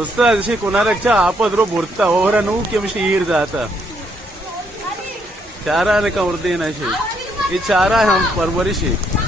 Ustaz, si kunaragcha apa dro borta ora nu kim shihir jata. चारा का उर्दे ना शे ये चारा हम परवरिश है